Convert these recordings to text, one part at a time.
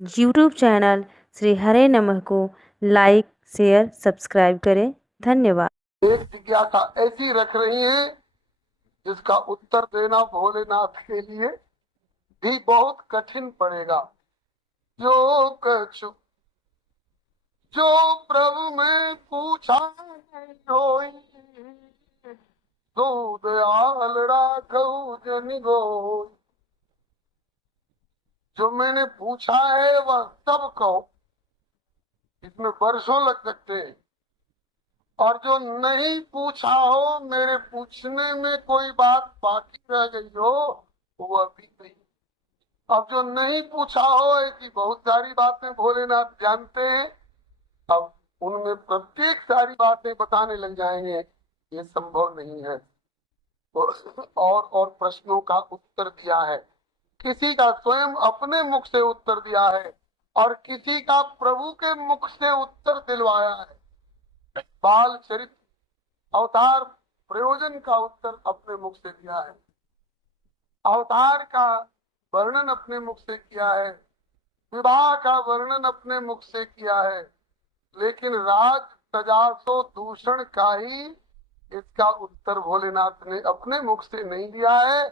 YouTube channel Shri हरे नमः को like, share, subscribe करें। धन्यवाद। एक जिज्ञासा ऐसी रख रही है जिसका उत्तर देना भोलेनाथ के लिए भी बहुत कठिन पड़ेगा। जो कछु जो प्रभु में पूछा नहीं होई, तो दयाल राघव जन गोई। जो मैंने पूछा है वह सब कहो, इसमें वर्षों लग सकते हैं। और जो नहीं पूछा हो, मेरे पूछने में कोई बात बाकी रह गई हो, वह भी नहीं। अब जो नहीं पूछा हो, ऐसी बहुत सारी बातें भोलेनाथ जानते हैं। अब उनमें प्रत्येक सारी बातें बताने लग जाएंगे, ये संभव नहीं है। और प्रश्नों का उत्तर दिया है। किसी का स्वयं अपने मुख से उत्तर दिया है और किसी का प्रभु के मुख से उत्तर दिलवाया है। बाल चरित्र अवतार प्रयोजन का उत्तर अपने मुख से दिया है। अवतार का वर्णन अपने मुख से किया है। विवाह का वर्णन अपने मुख से किया है। लेकिन राज सजासो दूषण का ही इसका उत्तर भोलेनाथ ने अपने मुख से नहीं दिया है,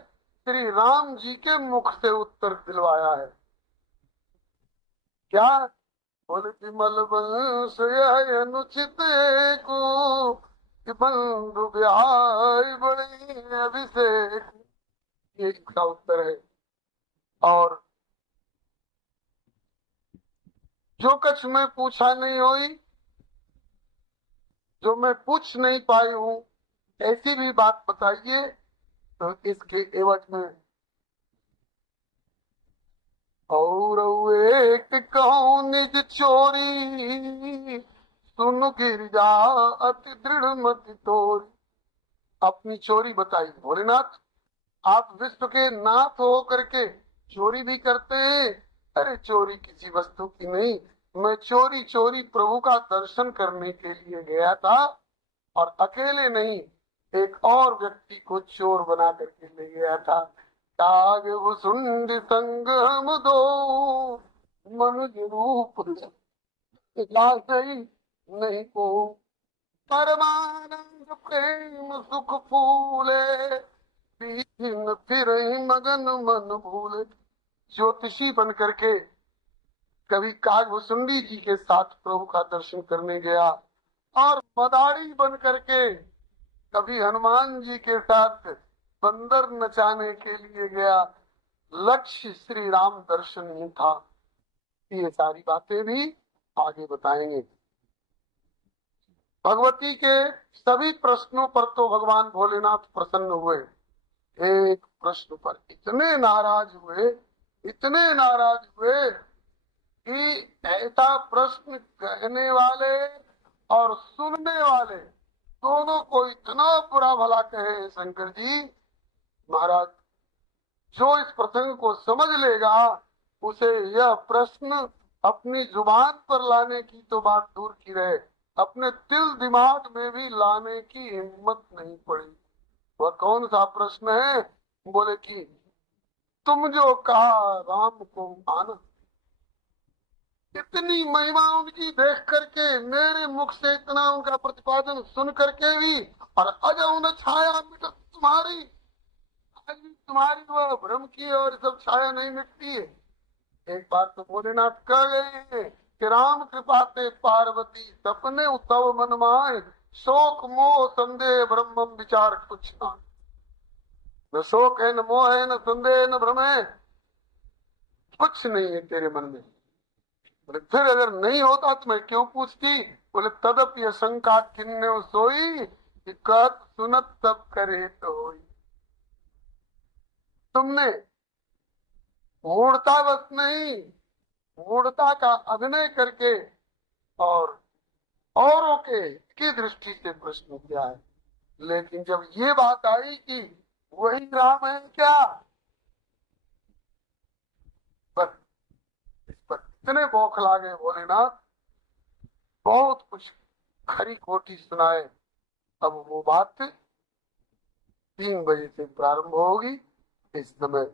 श्री राम जी के मुख से उत्तर दिलवाया है। क्या बोले? विमल वंश यह अनुचित को बंधु ब्याह बड़े अभिषेक, ये इसका उत्तर है। और जो कछ मैं पूछा नहीं हुई, जो मैं पूछ नहीं पाई हूँ, ऐसी भी बात बताइए। तो इसके एवज में और एक कहूँ निज चोरी, सुन गिरजा अति दृढ़ मति तोरी। अपनी चोरी बताई। भोलेनाथ, आप विश्व के नाथ हो करके चोरी भी करते हैं। अरे चोरी किसी वस्तु की नहीं, मैं चोरी चोरी प्रभु का दर्शन करने के लिए गया था, और अकेले नहीं, एक और व्यक्ति को चोर बना करके ले गया था। ताग भुसुंड संग हम दो, मनुज रूप लासई नहीं को। परमानंद प्रेम सुख फूले, बीन फिर मगन मन भूले। ज्योतिषी बन करके कभी कागभुसुंडी जी के साथ प्रभु का दर्शन करने गया, और मदारी बन करके कभी हनुमान जी के साथ बंदर नचाने के लिए गया। लक्ष्य श्री राम दर्शन ही था। ये सारी बातें भी आगे बताएंगे। भगवती के सभी प्रश्नों पर तो भगवान भोलेनाथ प्रसन्न हुए। एक प्रश्न पर इतने नाराज हुए, इतने नाराज हुए कि ऐसा प्रश्न कहने वाले और सुनने वाले दोनों को इतना बुरा भला कहे। शंकर जी महाराज, जो इस प्रसंग को समझ लेगा उसे यह प्रश्न अपनी जुबान पर लाने की तो बात दूर की रहे, अपने दिल दिमाग में भी लाने की हिम्मत नहीं पड़ी। वह कौन सा प्रश्न है? बोले कि तुम जो कहा राम को माना। इतनी महिमा उनकी देख करके, मेरे मुख से इतना उनका प्रतिपादन सुन करके भी, और अजय उन छाया मिट तुम्हारी, तुम्हारी वह भ्रम की और सब छाया नहीं मिटती है। एक बात तो भोलेनाथ कह गए हैं कि राम कृपा ते पार्वती सपने उत्तव मन माए, शोक मोह संदेह ब्रह्म विचार कुछ न शोक है, न मोह है, न संदेह, न भ्रम है, कुछ नहीं है तेरे मन में। बोले फिर अगर नहीं होता तो मैं क्यों पूछती? बोले तदप्य शंका किन्ने सोई, कहत सुनत तब करे तो। तुमने मूर्तावत नहीं, मूर्ता का अभिनय करके और औरों के की दृष्टि से प्रश्न किया है। लेकिन जब ये बात आई कि वही राम है क्या, बस इस पर इतने बौखला गए भोलेनाथ। बहुत कुछ खरी खोटी सुनाए। अब वो बात 3 बजे से प्रारंभ होगी। इस समय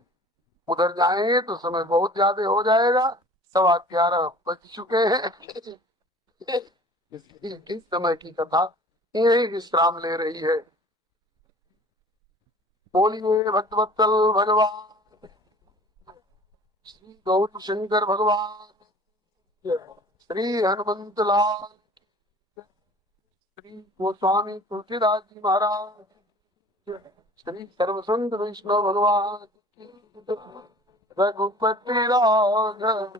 उधर जाएंगे तो समय बहुत ज्यादा हो जाएगा। 11:15 बज चुके हैं। इसलिए इस समय की कथा यही विश्राम ले रही है। बोलिए भक्तवत्सल भगवान श्री गौरी शंकर भगवान, श्री हनुमंत लाल, श्री गोस्वामी तुलसीदास जी महाराज, श्री सर्वसंत वैष्णव भगवान की, रघुपति राघव।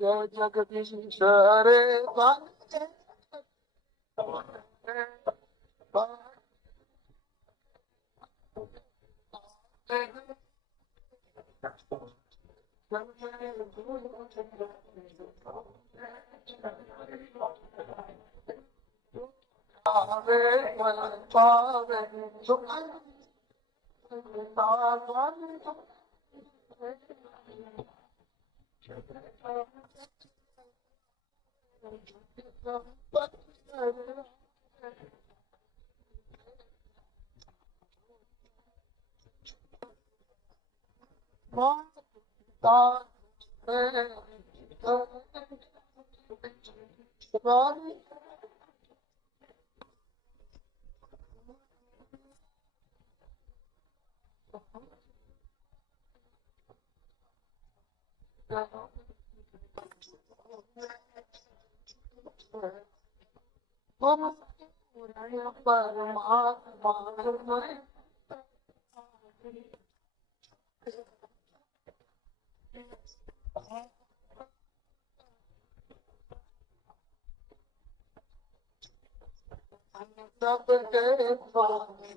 जय जगदीश हरे पावे पावे सुख परमात्मा सबके स्वामी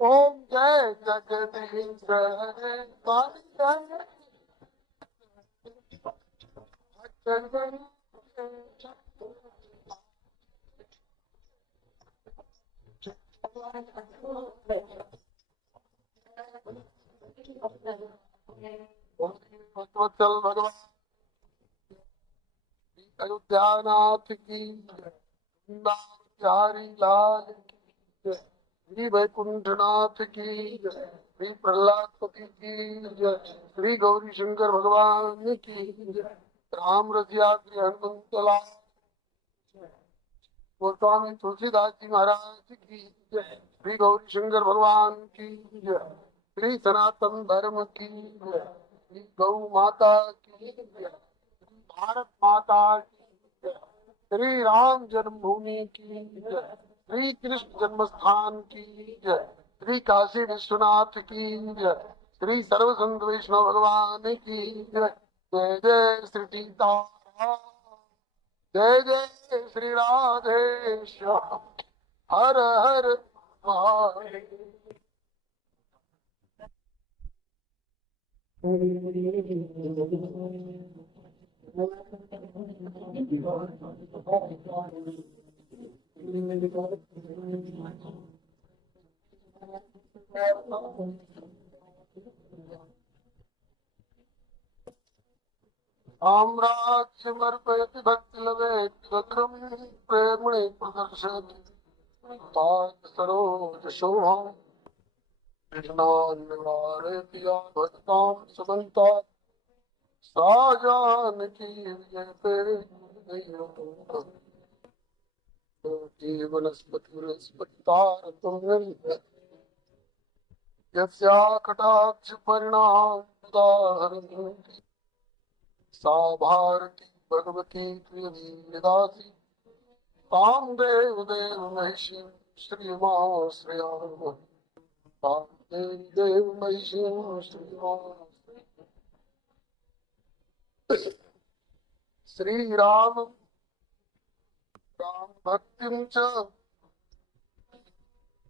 ओम जय जगदीश हरे भगवत्सल भगवान अयोध्यानाथ की, बिहारी लाल की, श्री वैकुंठनाथ की, श्री प्रहलादपति की, श्री गौरी शंकर भगवान की, राम रसिया श्री हनुमंत लाल, गोस्वामी तुलसीदास जी महाराज की, श्री गौरी शंकर भगवान की, श्री सनातन धर्म की, श्री गौ माता की, भारत माता की, श्री राम जन्मभूमि की जय, श्री कृष्ण जन्म स्थान की जय, श्री काशी विश्वनाथ की जय, श्री सर्व संत वैष्णव भगवान की जय। जय जय श्री सीताराम, जय जय श्री राधे श्याम, हर हर महादेव। आम्राज्यमर्पयति भक्तिलवे त्वक्रं प्रेमणे प्रदर्शयति तात् सरोजशोभाम् कृष्णान्वारयति या भजतां सुमन्तात् सा जानकी विजयते वनस्पतिर्स्फटितारतुल्यं यस्या कटाक्षपरिणामोदाहरन्ति सा भारती भगवती प्रियदासी तां देव देव महिषीं श्रीमाश्रयामः। तां देव देव महिषीं श्रीमाश्रयामः। श्रीराम राम भक्तिं च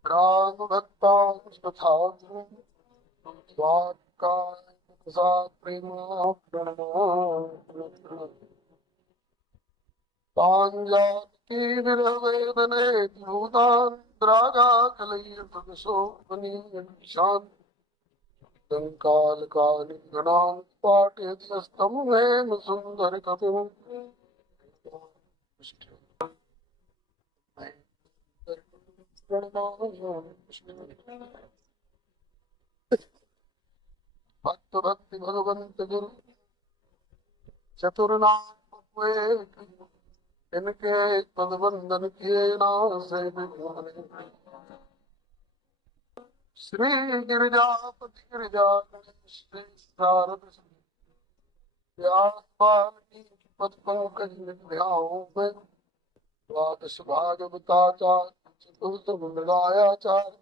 राम भक्तां तथा स्वात्काय सा प्रेम पांजाती विरवेदने भूतान द्रागा कलयशोभनीशान काल काल गणां पाठयस्तम हेम सुंदर कपिम भक्त भक्ति भगवंत गुरु चतुर्नाम इनके पद बंधन किए नासे श्री गिरिजापति गिरिजा श्री शारद व्यास पार्वती पद पंकज निभ्याओं में द्वादश भागवताचार्य चतुर्थ मृगायाचार्य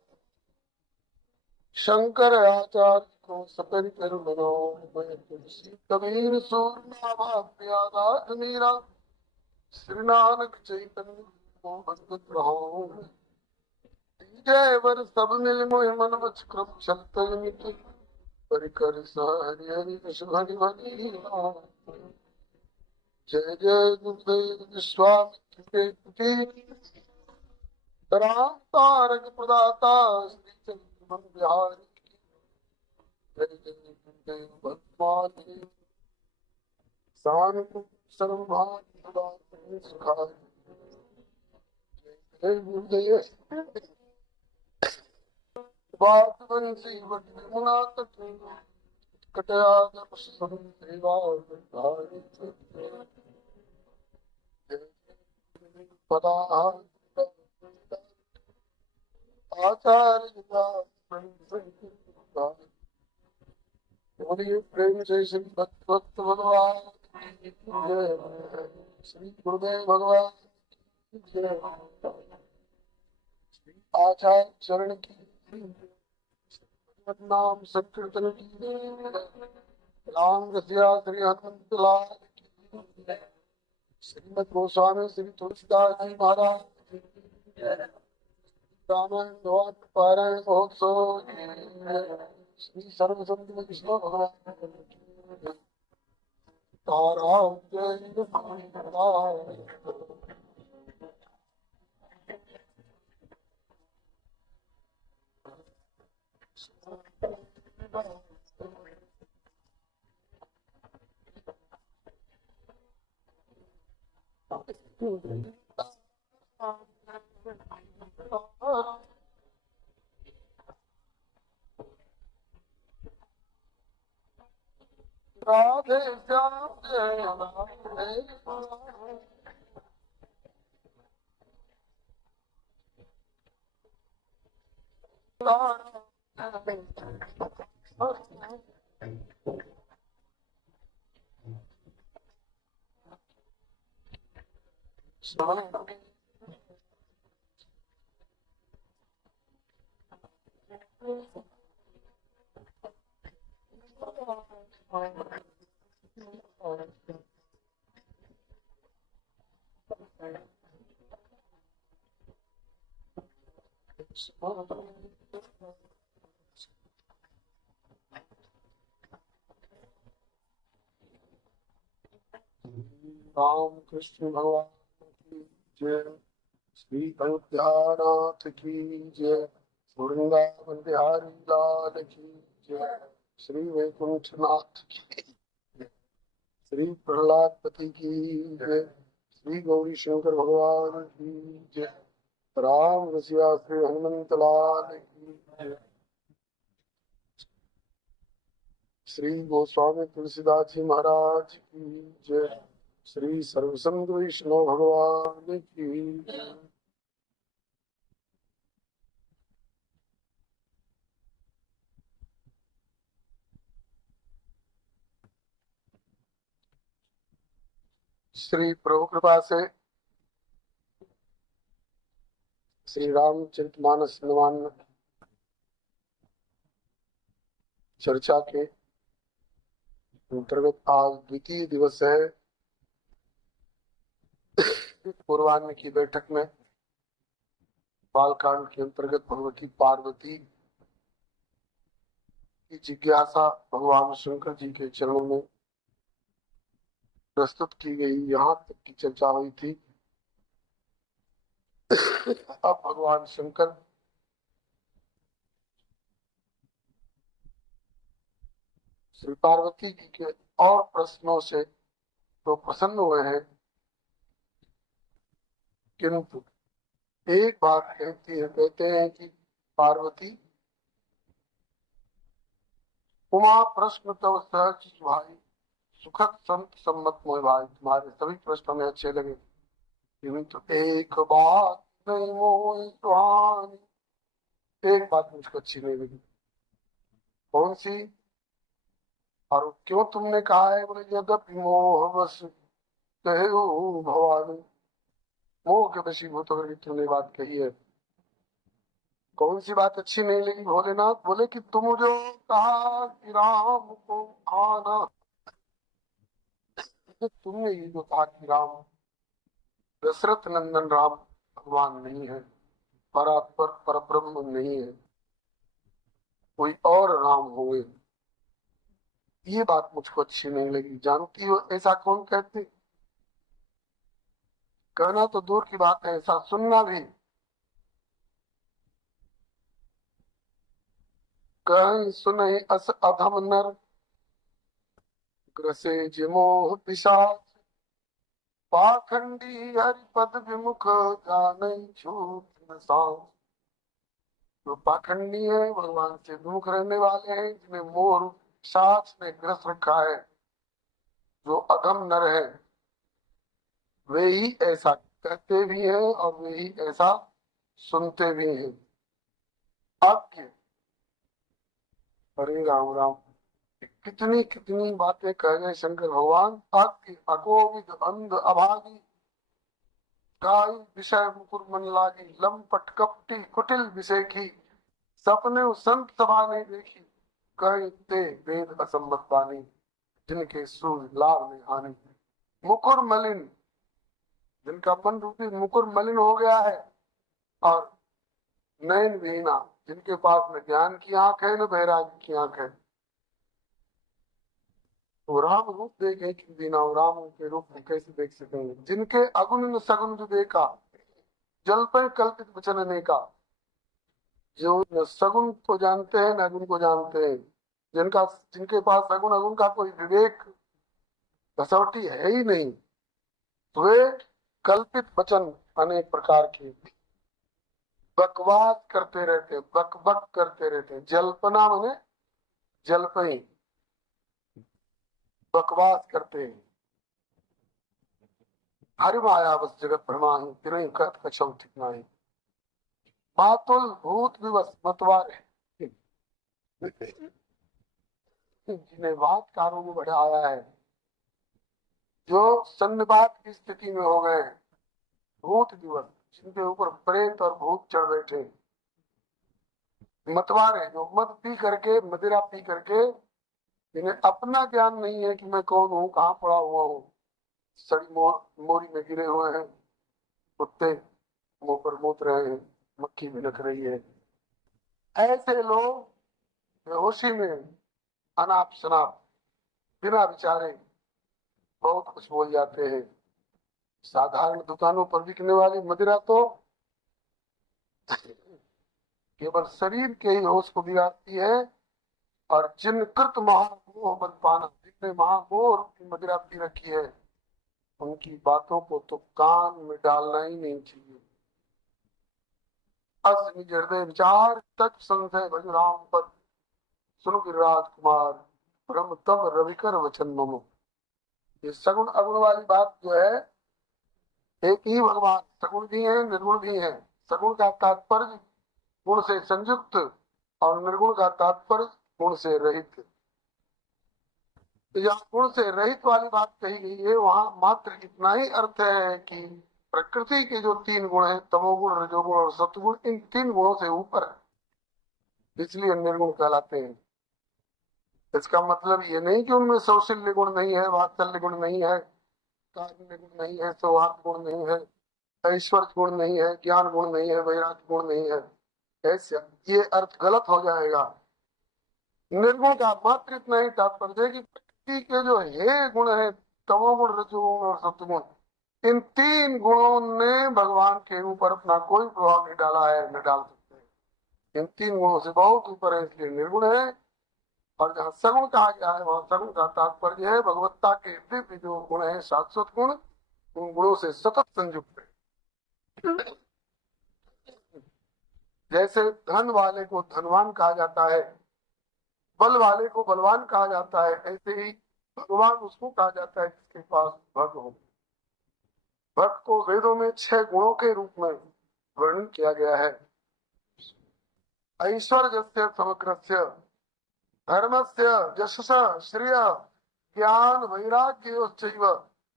शंकर आचार्य को सपरि कर बनाओ। मैं तुलसी कबीर सूरनाभाग्यादास मीरा श्री नानक चैतन्य को भगवत रहो। जय वर सब मिल मोहि मन बच क्रम छलत मिट परिकर हरि हरि हरि हरि नाम। जय जय गुरुदेव स्वामी राम तारक प्रदाता श्री चंद्र बिहारी जय जय गुरुदेव भगवान शान सर्वभाग सुखाय जय गुरुदेव वासवंशी वटमुना तटे कटया सेवा पदा आचार्य प्रेम से श्री भक्त भगवान श्री गुरुदेव भगवान श्री आचार्य चरण की नाम संकीर्तन की राम रसिया श्री हनुमंत लाल की श्रीमद गोस्वामी श्री तुलसीदास जी महाराज रामायण पारायण महोत्सव श्री सर्वसंत कृष्ण भगवान तारा जय राधे श्याम जय राम कृष्ण भगवान की जय। श्री अयोध्यानाथ की जय। वृंदावन बिहारी लाल की जय। श्री वैकुंठनाथ की जय। श्री प्रहलाद पति की जय। श्री गौरी शंकर भगवान की जय। राम रसिया श्री हनुमंत लाल की जय। श्री गोस्वामी तुलसीदास जी महाराज की जय। श्री सर्वसंग वैष्णव भगवान की जय। श्री प्रभु कृपा से श्री रामचरितमानस हनुमान चर्चा के अंतर्गत आज द्वितीय दिवस है। पूर्वान्ह की बैठक में बालकांड के अंतर्गत भगवती पार्वती की जिज्ञासा भगवान शंकर जी के चरणों में प्रस्तुत की गई, यहाँ तक की चर्चा हुई थी। अब भगवान शंकर श्री पार्वती जी के और प्रश्नों से तो प्रसन्न हुए हैं, किंतु एक बात कहते हैं कि पार्वती उमा प्रश्न तब सहज भाई सुखद संत सम्मत मोह भाई, तुम्हारे सभी प्रश्न में अच्छे लगे, किंतु एक बात नहीं मोह सुहानी, एक बात मुझको अच्छी नहीं लगी। कौन सी? और क्यों तुमने कहा है? बोले यद्यपि मोह बस कहो भवानी, मोह के वशीभूत होकर तुमने बात कही है। कौन सी बात अच्छी नहीं लगी भोलेनाथ? बोले कि तुम जो कहा कि राम को आना, तुमने ये जो कहा कि राम दशरथ नंदन राम भगवान नहीं है, परात्पर परब्रह्म नहीं है, कोई और राम होंगे, ये बात मुझको अच्छी नहीं लगी। जानती हो ऐसा कौन कहते? कहना तो दूर की बात है, ऐसा सुनना भी। कहीं सुनहि अस अधम नर, ग्रसे जिमोह पिशाच, पाखंडी हरिपद विमुख जाने छूट न सांस। जो पाखंडी है, भगवान से विमुख रहने वाले हैं, जिन्हें मोह पिशाच ने ग्रस रखा है, जो अधम नर है, वे ही ऐसा कहते भी हैं और वे ही ऐसा सुनते भी हैं। आपके हरे राम राम, कितनी कितनी बातें कह गए शंकर भगवान। आपकी अकोविद अंध अभागी, काय विषय मुकुर मन लागी, लंपट कपटी कुटिल विषय की, सपने संत सभा नहीं देखी, कहते वेद असंबत बानी, जिनके सूर्य लाभ में हानि। मुकुर मलिन, जिनका मन रूपी मुकुर मलिन हो गया है, और नयन विहीना, जिनके पास न ज्ञान की आंख है न वैराग्य की आंख है, वो राम रूप देखे कि बिना राम के रूप में कैसे देख सकेंगे। जिनके अगुण न सगुण विवेका, जल पर कल्पित वचन अनेका, जो न सगुण को जानते हैं न अगुण को जानते हैं, जिनके पास अगुण अगुण का कोई विवेक कसौटी है ही नहीं, वे कल्पित वचन अनेक प्रकार के बकवास करते रहते, बक बक करते रहते। जल्पना माने जलपई, बकवास करते हैं। हरि माया बस जगत भ्रमाही, तिरई कथ कछौ ठिकनाही, मातुल भूत विवश मतवारे, जिन्हें वादकारों में बढ़ाया है, जो सन्निपात की स्थिति में हो गए, भूत दिवस, जिनके ऊपर प्रेत और भूत चढ़ बैठे, मतवारे जो मद पी करके, मदिरा पी करके, इन्हें अपना ज्ञान नहीं है कि मैं कौन हूँ, कहाँ पड़ा हुआ हूँ, सड़ी मोरी में गिरे हुए हैं, कुत्ते मुंह पर मूत रहे हैं, मक्खी भी लग रही है। ऐसे लोग बेहोशी में अनाप शनाप बिना विचारे बहुत कुछ बोल जाते हैं। साधारण दुकानों पर बिकने वाली मदिरा तो केवल शरीर के ही होश को बिगाड़ती है, और जिन कृत महामोह मद पाना, जिनने महामोह की मदिरा पी रखी है, उनकी बातों को तो कान में डालना ही नहीं चाहिए। अस निज हृदय विचार तक संशय भज राम पद, सुनो गिरिराज कुमार ब्रह्म तम रविकर वचन ममो। ये सगुण अगुण वाली बात जो है, एक ही भगवान सगुण भी है, निर्गुण भी है। सगुण का तात्पर्य गुण से संयुक्त, और निर्गुण का तात्पर्य गुण से रहित। तो जहाँ गुण से रहित वाली बात कही गई है, वहां मात्र इतना ही अर्थ है कि प्रकृति के जो तीन गुण हैं, तमोगुण, रजोगुण और सत्वगुण, इन तीन गुणों से ऊपर है, इसलिए निर्गुण कहलाते हैं। इसका मतलब ये नहीं कि उनमें सौशील्य गुण नहीं है, वात्सल्य गुण नहीं है, कारुण्य गुण नहीं है, सौहार्द गुण नहीं है, ऐश्वर्य गुण नहीं है, ज्ञान गुण नहीं है, वैराग्य गुण नहीं है। ऐसे ये अर्थ गलत हो जाएगा। निर्गुण का मात्र इतना ही तात्पर्य है कि प्रकृति के जो हे गुण है, तमोगुण, रजोगुण और सत्वगुण, इन तीन गुणों ने भगवान के ऊपर अपना कोई प्रभाव नहीं डाला है, न डाल सकते। इन तीन गुणों से बहुत ऊपर है, इसलिए निर्गुण है। और जहाँ सगुण कहा गया है, वहाँ सगुण का तात्पर्य है भगवत्ता के दिव्य जो गुण है, शाश्वत गुण, उन गुणों से सतत संयुक्त है। जैसे धन वाले को धनवान कहा जाता है, बल वाले को बलवान कहा जाता है, ऐसे ही भगवान उसको कहा जाता है जिसके पास भक्त हो। भक्त को वेदों में 6 गुणों के रूप में वर्णन किया गया है। ऐश्वर्यस्य समग्रस्य, धर्मस्य, यशस, श्रेय, ज्ञान, वैराग्य,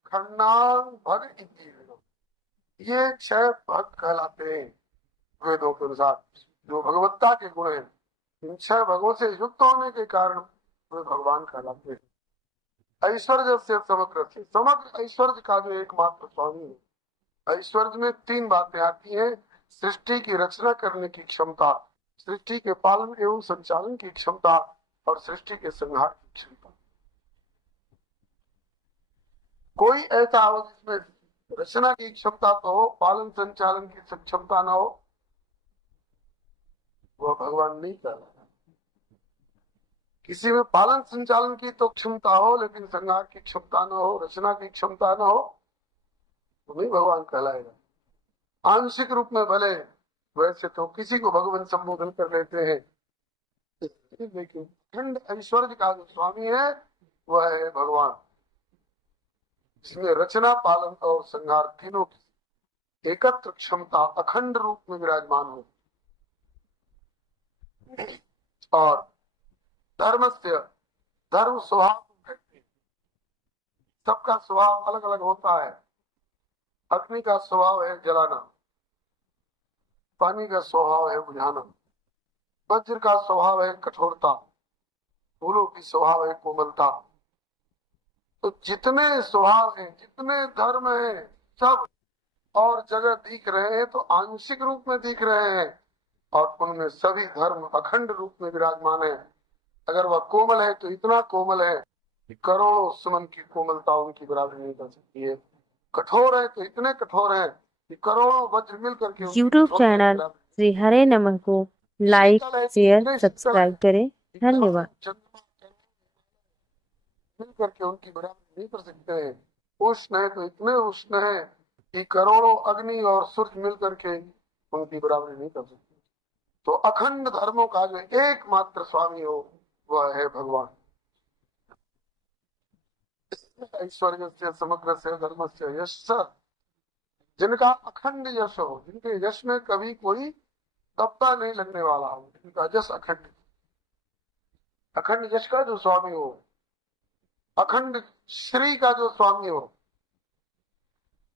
खंडान भग इति। ये 6 भक्त कहलाते हैं वेदों के अनुसार, जो भगवत्ता के गुण हैं। इन 6 भगों से युक्त होने के कारण वे भगवान कहलाते हैं। ऐश्वर्य से समग्र से, समग्र ऐश्वर्य का जो एकमात्र स्वामी है। ऐश्वर्य में 3 बातें आती हैं: सृष्टि की रचना करने की क्षमता, सृष्टि के पालन एवं संचालन की क्षमता, और सृष्टि के संहार की क्षमता। कोई ऐसा हो जिसमें रचना की क्षमता तो हो, पालन संचालन की क्षमता ना हो, वो भगवान नहीं कहलाता। किसी में पालन संचालन की तो क्षमता हो, लेकिन संहार की क्षमता न हो, रचना की क्षमता न हो, तो नहीं भगवान कहलाएगा। आंशिक रूप में भले, वैसे तो किसी को भगवान संबोधन कर लेते हैं, लेकिन अखंड ऐश्वर्य का जो स्वामी है वह है भगवान, जिसमें रचना, पालन और संहार तीनों की एकत्र क्षमता अखंड रूप में विराजमान हो। और धर्म से, धर्म स्वभाव, सबका स्वभाव अलग अलग होता है। अग्नि का स्वभाव है जलाना, पानी का स्वभाव है बुझाना, वज्र का स्वभाव है कठोरता, फूलों की स्वभाव है कोमलता। तो जितने स्वभाव हैं, जितने धर्म हैं, सब और जगह दिख रहे हैं तो आंशिक रूप में दिख रहे हैं, और उनमें सभी धर्म अखंड रूप में विराजमान है। अगर वह कोमल है तो इतना कोमल है कि करोड़ों सुमन की कोमलता उनकी बराबरी नहीं कर सकती है। कठोर है तो इतने कठोर है कि करोड़ों वज्र मिल करके उनकी यूट्यूब कठोरता की चैनल बराबरी। श्री हरे नमः को लाइक, शीतल है तो शेयर, इतने शीतल है सब्सक्राइब करें। कि धन्यवाद। करोड़ों चंद्रमा मिल करके उनकी बराबरी नहीं कर सकते हैं। उष्ण है तो इतने उष्ण है कि करोड़ों अग्नि और सूर्य मिल करके उनकी बराबरी नहीं कर सकते। तो अखंड धर्मों का जो एकमात्र स्वामी हो वह है भगवान। ऐश्वर्य से, समग्र से, धर्म से, यश से, जिनका अखंड यश हो, जिनके यश में कभी कोई तप्ता नहीं लगने वाला हो, जिनका यश अखंड, अखंड यश का जो स्वामी हो, अखंड श्री का जो स्वामी हो,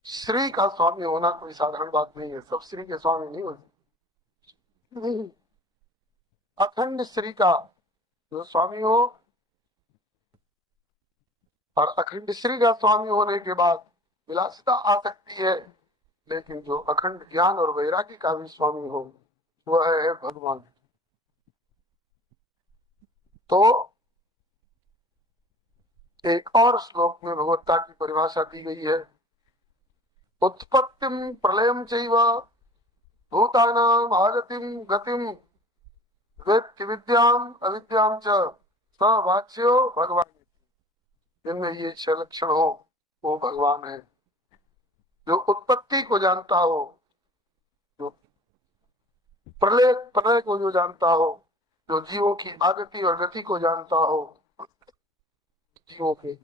श्री का स्वामी होना कोई साधारण बात नहीं है, सब श्री के स्वामी नहीं होते। अखंड श्री का जो स्वामी हो, और अखंड श्री का स्वामी होने के बाद विलासिता आ सकती है, लेकिन जो अखंड ज्ञान और वैराग्य का भी स्वामी हो वह है भगवान। तो एक और श्लोक में भगवत्ता की परिभाषा दी गई है, उत्पत्तिम प्रलयम चैव भूतानाम आगतिम गतिम वेत्ति विद्याम अविद्याम च स वाच्यो भगवान। जिनमें ये 6 लक्षण हो वो भगवान है। जो उत्पत्ति को जानता हो, जो प्रलय प्रलय को जो जानता हो, जो जीवों की आगति और गति को जानता हो, जीवों के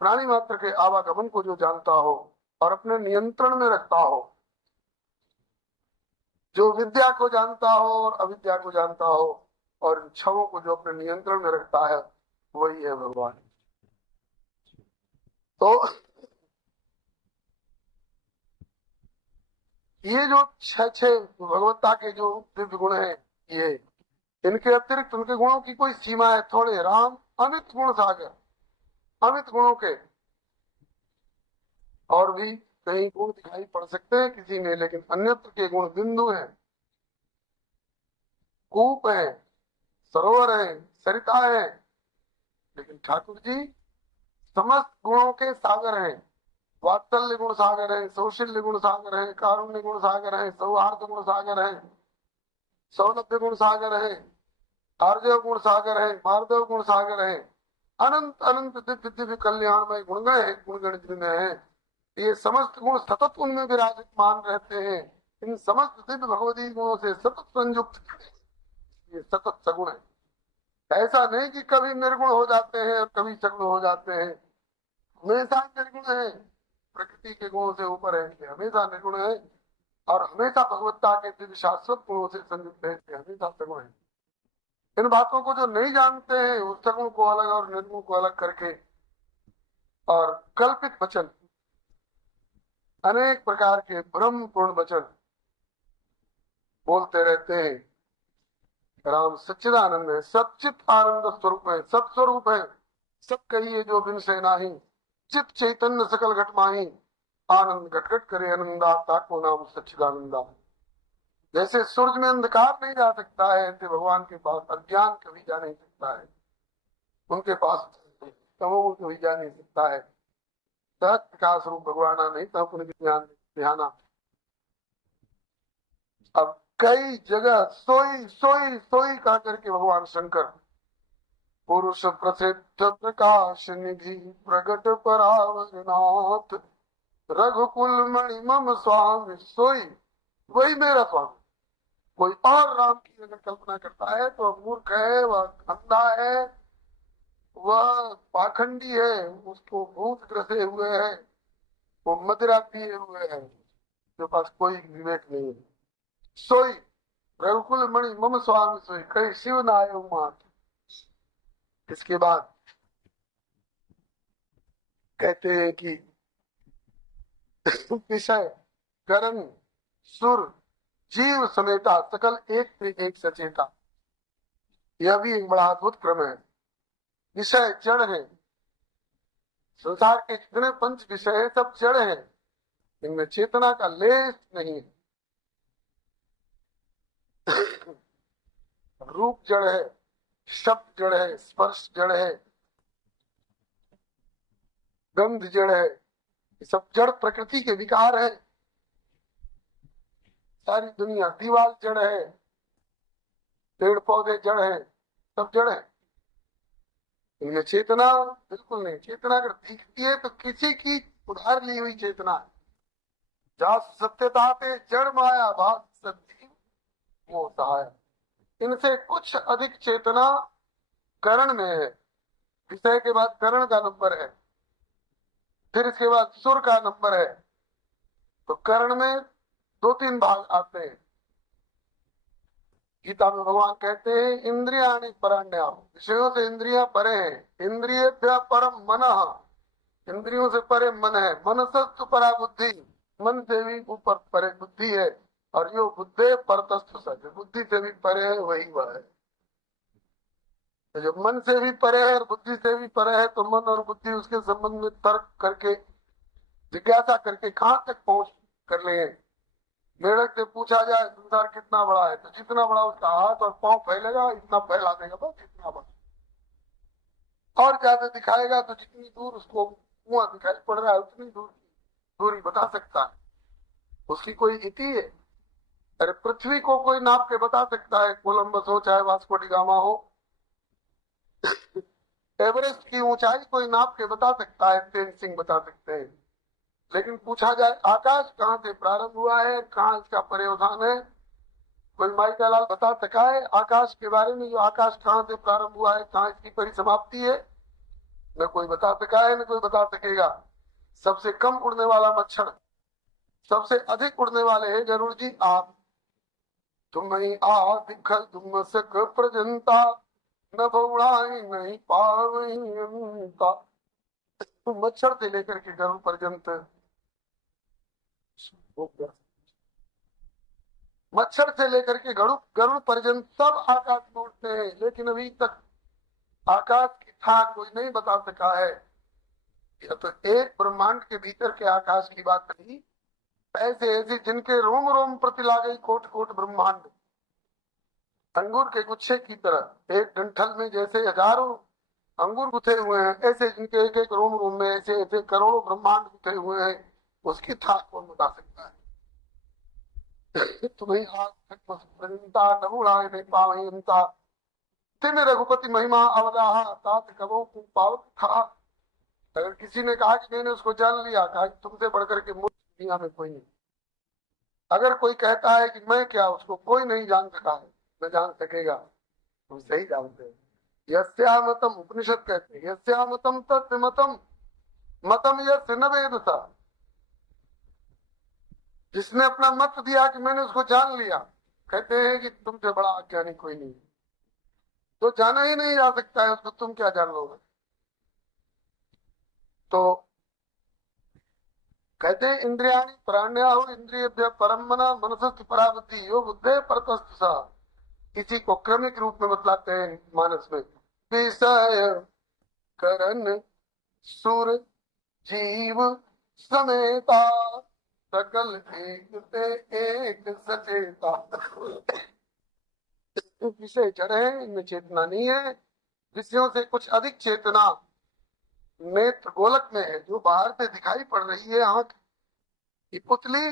प्राणी मात्र के आवागमन को जो जानता हो और अपने नियंत्रण में रखता हो, जो विद्या को जानता हो और अविद्या को जानता हो और इच्छाओं को जो अपने नियंत्रण में रखता है, वही है भगवान। तो ये जो 6 भगवत्ता के जो दिव्य गुण हैं, ये इनके अतिरिक्त उनके गुणों की कोई सीमा है थोड़े। राम अमित गुण सागर, अमित गुणों के और भी कई गुण दिखाई पड़ सकते हैं किसी में, लेकिन अन्यत्र के गुण बिंदु हैं, कूप है, सरोवर है, सरिता है, लेकिन ठाकुर जी समस्त गुणों के सागर हैं। वात्सल्य गुण सागर है, सौशील्य गुण सागर है, कारुण्य गुण सागर है, सौहार्द गुण सागर है, सौलभ्य गुण सागर है, आर्जव गुण सागर है, मार्दव गुण सागर है, अनंत अनंत दिव्य दिव्य कल्याणमय गुणगण है, गुणगण जिनमें है। ये समस्त गुण सतत उनमें विराजमान रहते हैं। इन समस्त दिव्य भगवती गुणों से सतत संयुक्त ये सतत सगुण है। ऐसा नहीं कि कभी निर्गुण हो जाते हैं और कभी सगुण हो जाते हैं, हमेशा निर्गुण है, प्रकृति के गुणों से ऊपर है, हमेशा निर्गुण है, और हमेशा भगवत्ता के दिव्य शाश्वत गुणों से संयुक्त है, हमेशा सगुण है। इन बातों को जो नहीं जानते हैं, उस सगुण को अलग और निर्गुण को अलग करके और कल्पित वचन, अनेक प्रकार के ब्रह्मपूर्ण वचन बोलते रहते हैं। राम सच्चिदानंद है, सच्चित आनंद स्वरूप है, सब स्वरूप है, सब कहिए जो बिन से नाही, चित चैतन्य सकल घट माही, आनंद घट घट करे आनंदा, ताको नाम सच्चिदानंदा। जैसे सूरज में अंधकार नहीं जा सकता है, ऐसे भगवान के पास अज्ञान कभी जा नहीं सकता है, उनके पास तमोगुण कभी जा नहीं सकता है। सहज प्रकाश रूप भगवान नहीं तब उनके ध्यान। अब कई जगह सोई सोई सोई कहा करके भगवान शंकर पुरुष प्रसिद्ध प्रकाश निधि प्रगट परावरनाथ रघुकुल मणि मम स्वामी सोई, वही मेरा स्वामी। कोई और राम की अगर कल्पना करता है तो मूर्ख है, वह अंधा है, वह पाखंडी है, उसको भूत ग्रसे हुए है, वो मदिरा पिए हुए है, उसके पास कोई विवेक नहीं है। सोई रघुकुल मणि मम स्वामी सोई, कई शिव नायो मात। इसके बाद कहते हैं कि विषय करण सुर जीव समेता सकल एक से एक सचेता, यह भी एक बड़ा अद्भुत क्रम है। विषय जड़ है, संसार के जितने 5 विषय है सब जड़ है, इनमें चेतना का लेश नहीं है। रूप जड़ है, शब्द जड़ है, स्पर्श जड़ है, गंध जड़ है, ये सब जड़ प्रकृति के विकार है। सारी दुनिया, दीवार जड़ है, पेड़ पौधे जड़ है, सब जड़ है, इनमें चेतना बिल्कुल नहीं। चेतना अगर दिखती है तो किसी की उधार ली हुई चेतना है। जहाँ सत्यता पे जड़ माया भाग सत्य वो सहाय। इनसे कुछ अधिक चेतना करण में है। विषय के बाद करण का नंबर है, फिर इसके बाद सुर का नंबर है। तो करण में 2-3 भाग आते हैं। गीता में भगवान कहते हैं इंद्रियाणि पराण्या, विषयों से इंद्रियां परे हैं। इंद्रियेभ्यः परम मनः, इंद्रियों से परे मन है। मनसस्तु परा बुद्धि, मन से भी ऊपर परे बुद्धि है, और यो बुद्धे परतस्थ सच, बुद्धि से भी परे है वही वह है। तो जब मन से भी परे है और बुद्धि से भी परे है, तो मन और बुद्धि उसके संबंध में तर्क करके, जिज्ञासा करके कहाँ तक पहुंच कर ले। मेढक से पूछा जाए संसार कितना बड़ा है, तो जितना बड़ा उसका हाथ और पांव फैलेगा इतना फैला देगा, बस इतना बड़ा। और ज्यादा दिखाएगा तो जितनी दूर उसको कुआं दिखाई पड़ रहा है उतनी दूर की दूरी बता सकता है। उसकी कोई इति है? अरे पृथ्वी को कोई नाप के बता सकता है, कोलंबस हो चाहे वास्को डी गामा हो। एवरेस्ट की ऊंचाई कोई नाप के बता सकता है, तेज सिंह बता सकते हैं। लेकिन पूछा जाए आकाश कहाँ से प्रारंभ हुआ है, कहाँ इसका पर्यवसान है, कोई माई का लाल बता सका है आकाश के बारे में? जो आकाश कहाँ से प्रारंभ हुआ है, कहाँ इसकी परिसमाप्ति है, न कोई बता सका है, न कोई बता सकेगा। सबसे कम उड़ने वाला मच्छर, सबसे अधिक उड़ने वाले हैं गरुड़ जी आप। तुम ही दिखल तुम सक प्रजंता, न बहुड़ाई नहीं पावई अंता। तुम मच्छर से लेकर के गरुड़ पर्यंत, मच्छर से लेकर के गरुड़ गरुड़ पर्यंत सब आकाश में उड़ते हैं, लेकिन अभी तक आकाश की था कोई नहीं बता सका है। यह तो एक ब्रह्मांड के भीतर के आकाश की बात नहीं, ऐसे ऐसे जिनके रोम रोम प्रति ला गई कोट कोट ब्रह्मांड, अंगूर के गुच्छे की तरह एक डंठल में जैसे हजारों अंगूर गुथे हुए हैं, ऐसे जिनके एक एक रोम रोम में ऐसे ऐसे करोड़ों ब्रह्मांड गुथे हुए हैं, उसकी था कौन बता सकता है? तुम्हें नहीं पावता तिन रघुपति महिमा अवदाहा तात कबो तुम पावत था। अगर किसी ने कहा कि मैंने उसको जान लिया, कहा कि तुमसे बढ़कर के मूर्ख दुनिया में कोई नहीं। अगर कोई कहता है कि मैं क्या, उसको कोई नहीं जान सका है, न जान सकेगा, तुम सही जानते हैं। यस्यामतम उपनिषद कहते हैं, यस्यामतम तत्मतम मतम यस्य न वेदसा। जिसने अपना मत दिया कि मैंने उसको जान लिया, कहते हैं कि तुमसे बड़ा अज्ञानी कोई नहीं, तो जाना ही नहीं जा सकता है उसको, तुम क्या जान लोगे? तो कहते हैं इंद्रियाणि प्राण्याहु इंद्रियभ्य परम मना मनसस्थ परावृत्ति यो बुद्धे परतस्थ सा। इसी को क्रमिक रूप में बतलाते हैं मानस में। विषय करण सुर जीव समेता, सकल एक ते एक सचेता। विषय जड़ है, इनमें चेतना नहीं है। विषयों से कुछ अधिक चेतना नेत्र गोलक में है, जो बाहर से दिखाई पड़ रही है। आंख की पुतली,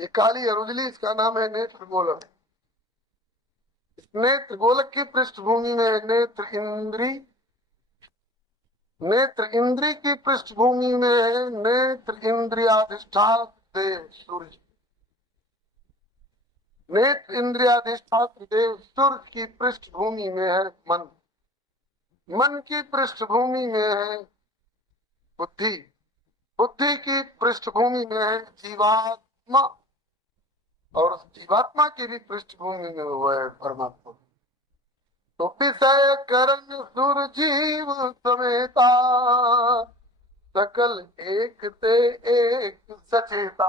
ये काली और उजली, इसका नाम है नेत्र गोलक। इस नेत्र गोलक की पृष्ठभूमि में है नेत्र इंद्री, नेत्र इंद्री की पृष्ठभूमि में है नेत्र इंद्रियाधिष्ठान देव सूर्य। नेत्र इंद्रियाधिष्ठान देव सूर्य की पृष्ठभूमि में है मन, मन की पृष्ठभूमि में है बुद्धि, बुद्धि की पृष्ठभूमि में है जीवात्मा, और उस जीवात्मा की भी पृष्ठभूमि में हुआ है परमात्मा। तो विषय करण सुर जीव समेता, सकल एक ते एक सचेता।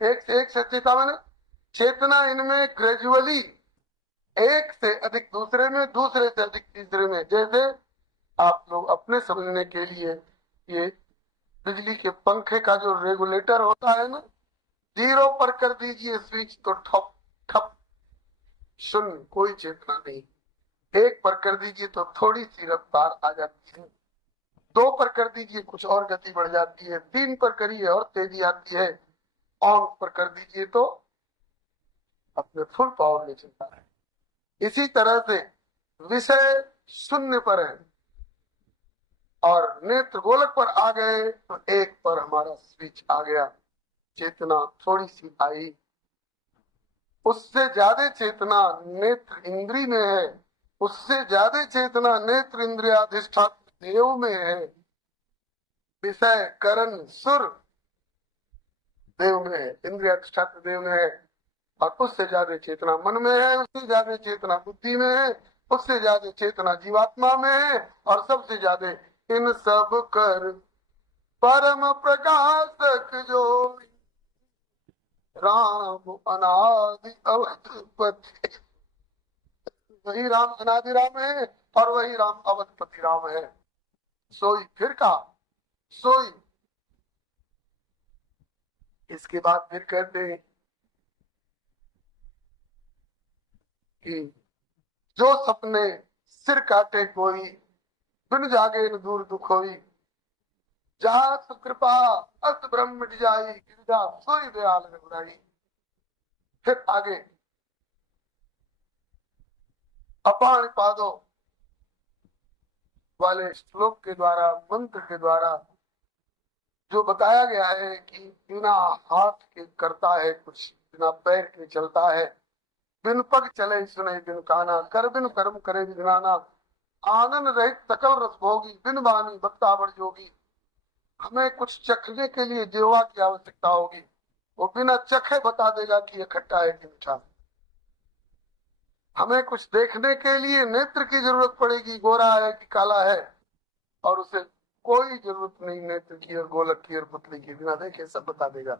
एक से एक सचेता माने चेतना इनमें ग्रेजुअली एक से अधिक दूसरे में, दूसरे से अधिक तीसरे में। जैसे आप लोग अपने समझने के लिए ये बिजली के पंखे का जो रेगुलेटर होता है ना, 0 पर कर दीजिए स्विच तो ठप ठप शून्य, कोई चेतना नहीं। 1 पर कर दीजिए तो थोड़ी सी रफ्तार आ जाती है, 2 पर कर दीजिए कुछ और गति बढ़ जाती है, 3 पर करिए और तेजी आती है, ऑन पर कर दीजिए तो अपने फुल पावर में चलता है। इसी तरह से विषय 0 पर है और नेत्र गोलक पर आ गए तो 1 पर हमारा स्विच आ गया, चेतना थोड़ी सी आई। उससे ज्यादा चेतना नेत्र इंद्री में है, उससे ज्यादा चेतना नेत्र इंद्रियाधिष्ठान देव में है। विषय करण सुर देव में है, इंद्रियाधिष्ठान देव में है, और उससे ज्यादा चेतना मन में है, उससे ज्यादा चेतना बुद्धि में है, उससे ज्यादा चेतना जीवात्मा में है, और सबसे ज्यादा इन सब कर परम प्रकाशक जो राम अनादि अवधपति। वही राम अनादि राम है और वही राम अवधपति राम है। सोई फिर कहा सोई। इसके बाद फिर कहते हैं कि जो सपने सिर काटे कोई, बिन जागे न दूर दुख होई, जहाँ सुकृपा अस ब्रह्म मिट जाई, गिरजा सोई दयाल रघुराई। फिर आगे अपान पादों वाले श्लोक के द्वारा, मंत्र के द्वारा जो बताया गया है कि बिना हाथ के करता है कुछ, बिना पैर के चलता है, बिन पग चले सुने बिन काना, कर बिन कर्म करे विधाना, आनंद रहित सकल रस भोगी, बिन बानी बक्तावर जोगी। हमें कुछ चखने के लिए जिह्वा की आवश्यकता होगी, वो बिना चखे बता देगा कि ये खट्टा है कि मीठा। हमें कुछ देखने के लिए नेत्र की जरूरत पड़ेगी, गोरा है कि काला है, और उसे कोई जरूरत नहीं नेत्र की और गोलक की और पुतली की, बिना देखे सब बता देगा।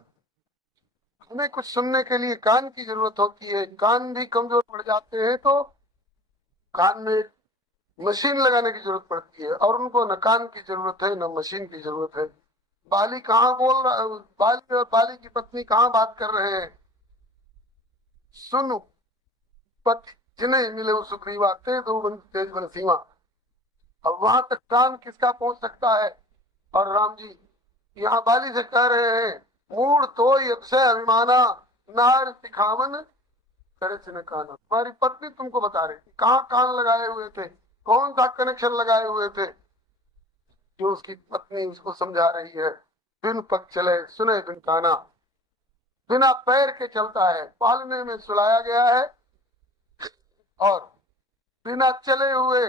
हमें कुछ सुनने के लिए कान की जरूरत होती है, कान भी कमजोर पड़ जाते हैं तो कान में मशीन लगाने की जरूरत पड़ती है, और उनको न कान की जरूरत है न मशीन की जरूरत है। बाली कहाँ बोल रहा, बाली और बाली की पत्नी कहाँ बात कर रहे हैं? सुन पति जिन्हें मिले वो सुग्रीवा, ते दो बंद तेज बन सीमा। अब वहां तक कान किसका पहुंच सकता है? और राम जी यहाँ बाली से कह रहे हैं, मूड तो अक्षय अभिमाना, नार सिखावन करे से न काना। तुम्हारी पत्नी तुमको बता रही थी कहाँ कान लगाए हुए थे, कौन सा कनेक्शन लगाए हुए थे, जो उसकी पत्नी उसको समझा रही है। बिन पग चले सुने बिन काना, बिना पैर के चलता है, पालने में सुलाया गया है, और बिना चले हुए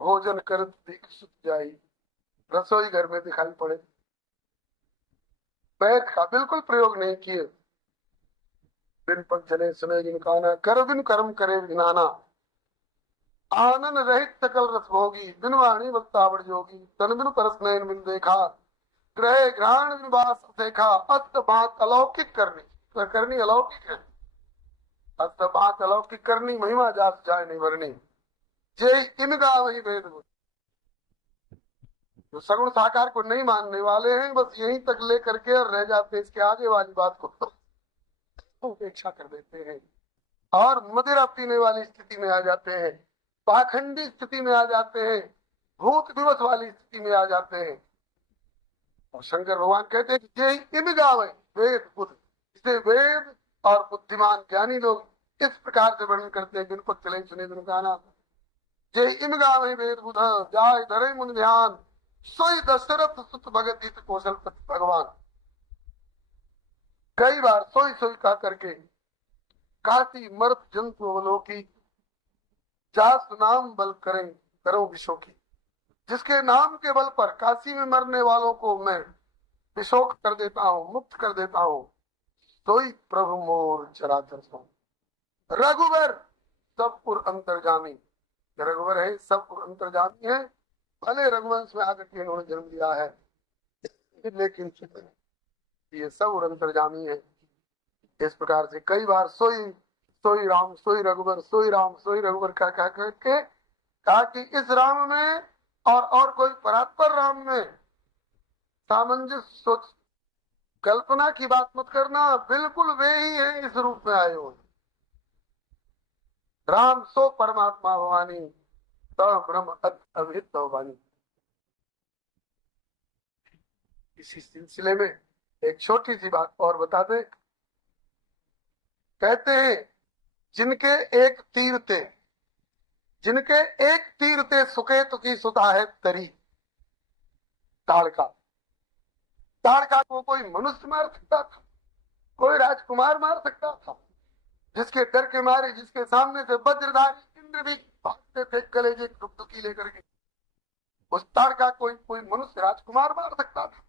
भोजन कर दिख सुत जाई, रसोई घर में दिखाई पड़े। पैर का बिल्कुल प्रयोग नहीं किए। बिन पग चले सुने बिन काना, कर बिन कर्म करे विनाना, आनंद रहित सकल रस भोगी, बिन वाणी वक्तावड़ जोगी, तन बिन परस नयन बिन देखा, ग्रह घ्राण बिन बास देखा, अस्त बात अलौकिक करनी। तो करनी अलौकिक है, अस्त बात अलौकिक करनी, महिमा जात जाए नहीं भरनी। जे इनका वही भेद बुझ। जो सगुण साकार को नहीं मानने वाले हैं, बस यहीं तक ले करके और रह जाते हैं, इसके आगे वाली बात को उपेक्षा कर देते हैं और मदिरा पीने वाली स्थिति में आ जाते हैं, पाखंडी स्थिति में आ जाते हैं, भूत दिवस वाली स्थिति में आ जाते हैं। और शंकर भगवान कहते हैं कि ये इन गावे वेद बुद्ध, इसे वेद और बुद्धिमान ज्ञानी लोग इस प्रकार से वर्णन करते हैं, बिन पग चले सुने बिन काना, जय इन गावे वेद बुध, जाय धरे मुन ध्यान, सोई दशरथ सुत भगत हित कौशल पति भगवान। कई बार सोई सोई का करके काशी मर्त जंतु अवलोकी, जास नाम बल करें करो विशोकी। जिसके नाम के बल पर काशी में मरने वालों को मैं विशोक कर देता हूँ, मुक्त कर देता हूँ, सोई प्रभु मोर चराचर सो। रघुवर सब पुर अंतर्जामी, रघुवर है सब पुर अंतर्जामी है। भले रघुवंश में आकर के इन्होंने जन्म लिया है, लेकिन ये सब अंतर्जामी है। इस प्रकार से कई बार सोई सोई राम सोई रघुवर, सोई राम सोई रघुवर कह करके कहा कि इस राम में और कोई परात्पर राम में सामंजस्य सोच, कल्पना की बात मत करना, बिल्कुल वे ही है इस रूप में आए हुए। राम सो परमात्मा भवानी, ब्रह्म अभित भवानी। इसी सिलसिले में एक छोटी सी बात और बता दे। कहते हैं जिनके एक तीर थे, जिनके एक तीर थे सुकेतु की सुता है तरी। ताड़का, ताड़का को कोई मनुष्य मार सकता था, कोई राजकुमार मार सकता था, जिसके डर के मारे जिसके सामने से वज्रधारी इंद्र भी भागते थे कलेजे टुकटुकी लेकर के, उस ताड़का कोई मनुष्य राजकुमार मार सकता था।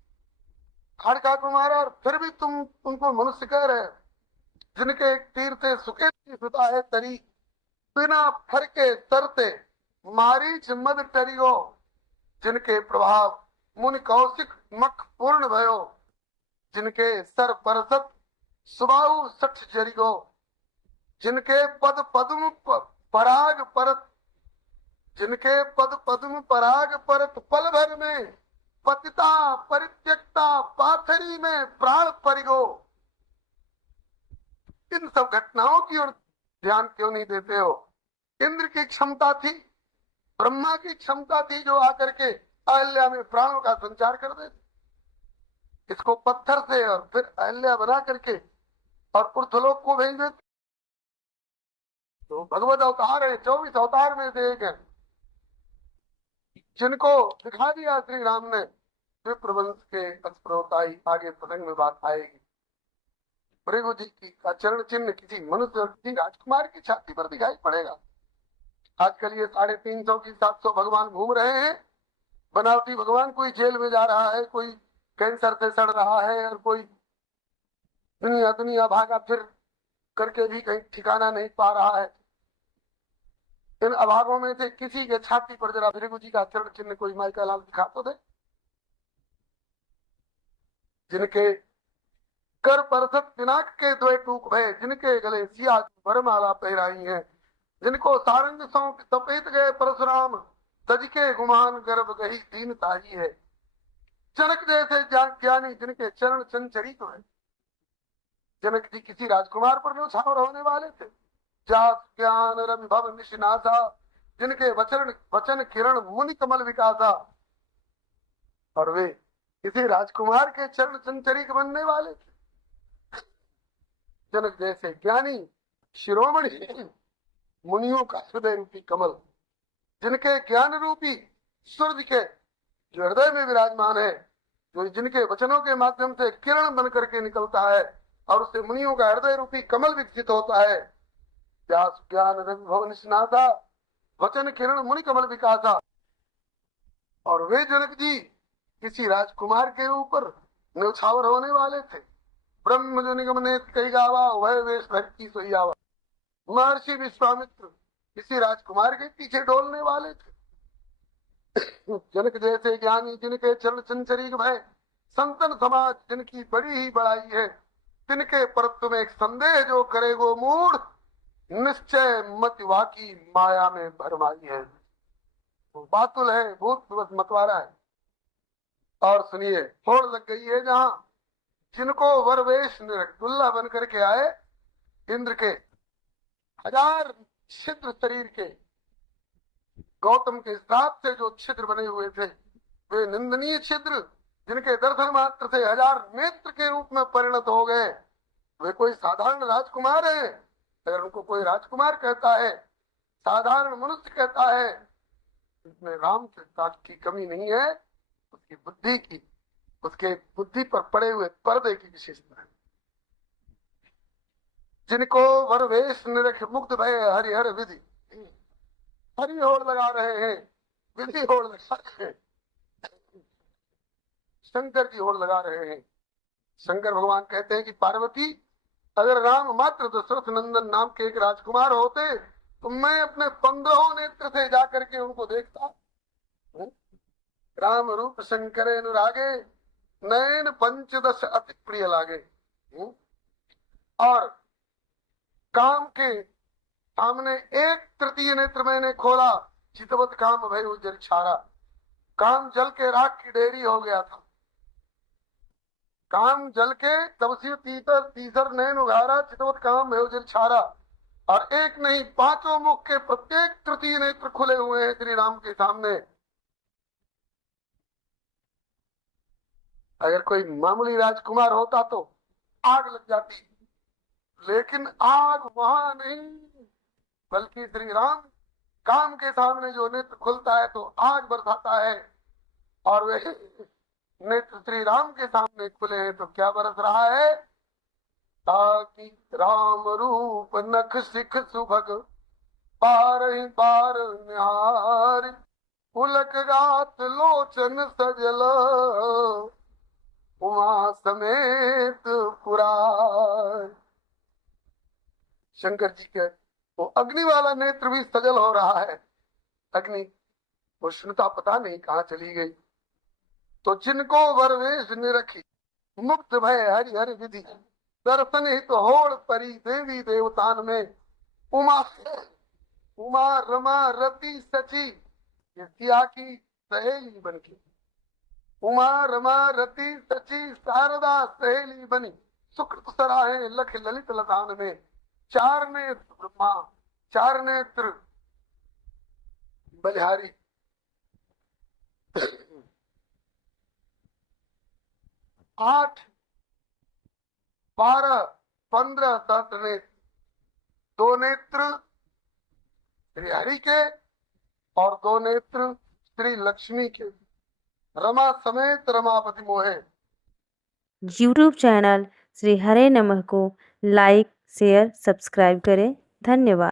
ताड़का को मारा और फिर भी तुम उनको मनुष्य कह रहे। जिनके एक तीर थे सुकेत की सुता है तरी, बिना फरके तरते मारीच मद टरियो, जिनके प्रभाव मुनि कौशिक मख पूर्ण भयो, जिनके सर परसत सुबाहु सठ जरिगो, जिनके पद पद्म पराग परत, जिनके पद पद्म पराग परत पल भर में, पतिता परित्यक्ता पाथरी में प्राण परिगो। इन सब घटनाओं की ओर ध्यान क्यों नहीं देते हो? इंद्र की क्षमता थी, ब्रह्मा की क्षमता थी जो आकर के अहल्या में प्राणों का संचार कर देते, इसको पत्थर से और फिर अहल्या बना करके और ऊर्ध्वलोक को भेज देते। तो भगवत अवतार है, 24 अवतार में से एक है, जिनको दिखा दिया श्री राम ने। विप्रवंश के अस्प्रोताई आगे प्रसंग में बात आएगी। भृगु जी का चरण चिन्ह किसी मनुष्य और किसी राजकुमार की छाती पर दिखाई पड़ेगा। आजकल ये 350 की 700 भगवान घूम रहे हैं, बनावटी भगवान। कोई जेल में जा रहा है, कोई कैंसर से सड़ रहा है, और कोई दुनिया दुनिया भागा फिर करके भी कहीं ठिकाना नहीं पा रहा है। इन अभागों में से किसी के छाती पर जरा भृगु जी का चरण चिन्ह कोई माई का लाल दिखा तो दे। जिनके कर परसत पिनाक के द्वय टूक भय, जिनके गले सिया वरमाला पहराई है, जिनको सारंग सौ सपेत गए परशुराम, तज के गुमान गर्भ गही दीनता ही है। जनक जैसे ज्ञानी जिनके चरण चंचरी तो है। जनक जी किसी राजकुमार पर न्यौछावर होने वाले थे। जास ज्ञान रवि भव निशिनासा, जिनके वचन किरण मुनि कमल विकासा, और वे किसी राजकुमार के चरण चंचरी बनने वाले थे। जनक जैसे ज्ञानी शिरोमणि मुनियों का हृदय रूपी कमल, जिनके ज्ञान रूपी सूर्य के जो हृदय में विराजमान है, जो जिनके वचनों के माध्यम से किरण बन करके निकलता है और उससे मुनियों का हृदय रूपी कमल विकसित होता है। व्यास ज्ञान रवि भवन स्नाता, वचन किरण मुनि कमल विकासा। और वे जनक जी किसी राजकुमार के ऊपर न्यौछावर होने वाले थे। ब्रह्म जो निगम ने कही गावा, वह वेश भक्ति सोई आवा। महर्षि विश्वामित्र किसी राजकुमार के पीछे डोलने वाले थे। जनक जैसे ज्ञानी जिनके चरण चंचरी भय, संतन समाज जिनकी बड़ी ही बड़ाई है, तिनके परत्व में एक संदेह जो करेगो मूढ़, निश्चय मत वाकी माया में भरमाई है। तो बातुल है, भूत मतवारा है। और सुनिए, होड़ लग गई है जहां जिनको वरवेश दुल्ला बन करके आए, इंद्र के 1000 छिद्र शरीर के, गौतम के श्राप से जो छिद्र बने हुए थे, वे निंदनीय छिद्र जिनके दर्शन मात्र से 1000 नेत्र के रूप में परिणत हो गए, वे कोई साधारण राजकुमार है। अगर उनको कोई राजकुमार कहता है, साधारण मनुष्य कहता है, इसमें राम की कमी नहीं है, उसकी बुद्धि की, उसके बुद्धि पर पड़े हुए पर्दे की विशेषता है। जिनको वरवेश निरख मुक्त भय हरिहर विधि, हरि होड़ लगा रहे हैं, विधि होड़ लगा रहे हैं, शंकर जी होड़ लगा रहे हैं। शंकर भगवान कहते हैं कि पार्वती, अगर राम मात्र दशरथ नंदन नाम के एक राजकुमार होते तो मैं अपने 15 नेत्र से जाकर के उनको देखता। राम रूप शंकर अनुरागे, नयन पंचदश अति प्रिय लागे। और काम के सामने 1/3 नेत्र मैंने खोला, चितवत काम भय उजर छारा। काम जल के राख की डेरी हो गया था। काम जल के तब से तीसर नैन उघारा, चितवत काम भय उजर छारा। और एक नहीं, 5 मुख के प्रत्येक तृतीय नेत्र खुले हुए हैं श्री राम के सामने। अगर कोई मामूली राजकुमार होता तो आग लग जाती, लेकिन आग वहां नहीं, बल्कि श्री राम काम के सामने जो नेत्र खुलता है तो आग बरसाता है। और वे नेत्र श्री राम के सामने खुले हैं तो क्या बरस रहा है? ताकि राम रूप नख सिख सुभग, पार ही पार निहार, पुलक गात लोचन सजल, उमा समेत पुरार। शंकर जी के वो अग्नि वाला नेत्र भी सजल हो रहा है। अग्नि उष्णता पता नहीं कहाँ चली गई। तो जिनको वरवेश निरखी, मुक्त भय हरि हरि विधि, दर्शन हित होड़ परी देवी देवतान में उमा उमा रमा रति सची, ये सिया की सहेली बन के उमा रमा रति सची शारदा सहेली बनी, सुकृत सराहे लख ललित लतान में, चार नेत्र ब्रह्मा चार नेत्र बलिहारी, 8 12 15 सहस्त्र नेत्र, 2 नेत्र श्री हरि के और 2 नेत्र श्री लक्ष्मी के, रमा समेत रमापति मोहे। यूट्यूब चैनल श्री हरे नमः को लाइक शेयर सब्सक्राइब करें। धन्यवाद।